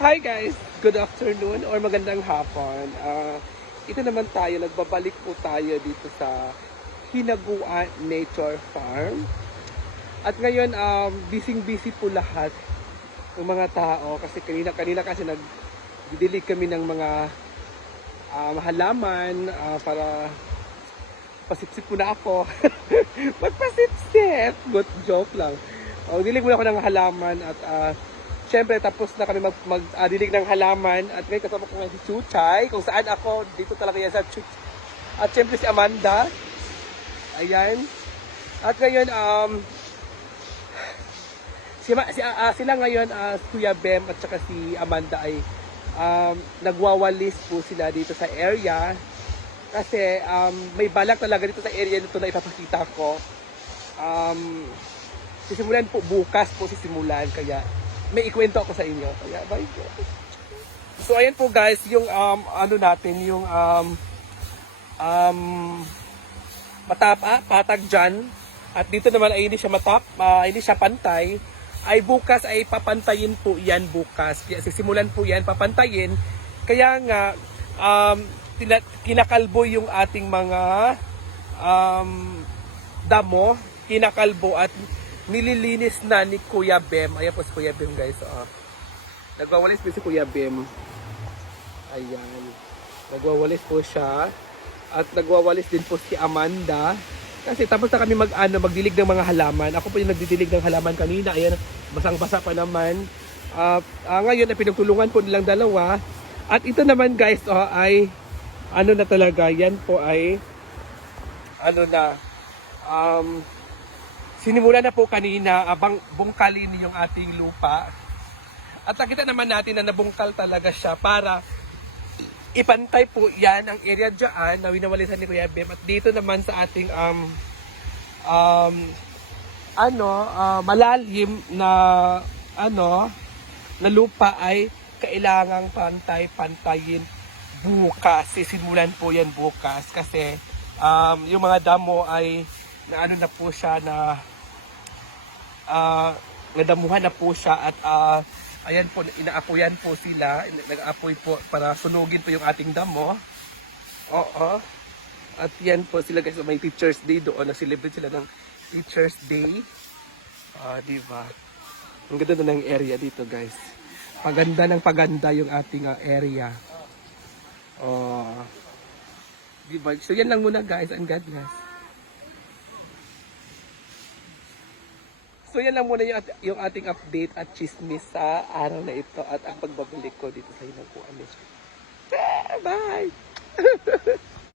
Hi guys! Good afternoon or magandang hapon. Ah, ito naman tayo, nagbabalik po tayo dito sa Hinaguan Nature Farm. At ngayon, um, busy-busy po lahat ng mga tao kasi kanina-kanina kasi nagdidilig kami ng mga um, halaman ah, para pasipsip muna ako. Magpasipsip! Good joke lang. Oh, dilig muna ako ng halaman at ah, Siyempre, tapos na kami mag, mag ah, dilig ng halaman at ngayon kasama ko si Chuchay. Kung saan ako, dito talaga yan sa Chuchay. At siyempre si Amanda. Ayan. At ngayon, um, si, si, ah, sila ngayon, ah, Kuya Bem at saka si Amanda ay um, nagwawalis po sila dito sa area. Kasi um, may balak talaga dito sa area nito na ipapakita ko. Um, sisimulan po bukas po sisimulan kaya may ikwento ako sa inyo. Kaya bye. So ayan po guys, yung um, ano natin, yung um, um, matapa, patag dyan. At dito naman ay hindi siya matap, ah, hindi siya pantay. Ay bukas ay papantayin po yan bukas. Kaya sisimulan po yan, papantayin. Kaya nga, um, kinakalbo yung ating mga um, damo, kinakalbo at nililinis na ni Kuya Bem. Ayan po si Kuya Bem guys. Oh. Nagwawalis po si Kuya Bem. Ayan. Nagwawalis po siya. At nagwawalis din po si Amanda. Kasi tapos na kami mag, ano, magdilig ng mga halaman. Ako po yung nagdidilig ng halaman kanina. Ayan, basang-basa pa naman. Ah, ah, ngayon ay pinagtulungan po nilang dalawa. At ito naman guys, oh, ay ano na talaga, yan po ay ano na um, sinimula na po kanina abang bungkalin yung ating lupa. At nakita naman natin na nabungkal talaga siya para ipantay po yan ang area dyan na winawalisan ni Kuya Bem. At dito naman sa ating um, um, ano, ah, malalim na ano, na lupa ay kailangang pantay-pantayin bukas. Sisimulan po yan bukas kasi um, yung mga damo ay na ano na po siya na ah nadamuhan na po siya at ah, ayan po inaapoyan po sila nag-aapoy po para sunugin po yung ating damo. Oo. At yan po sila guys may teachers day doon na celebrate sila ng teachers day. Ah di ba? Ang ganda na ng area dito guys. Paganda ng paganda yung ating ah, area. Oh di ba? So yan lang muna guys and God bless So yan lang muna yung, yung ating update at chismis sa araw na ito at ang pagbabalik ko dito sa Hinaguan. Bye!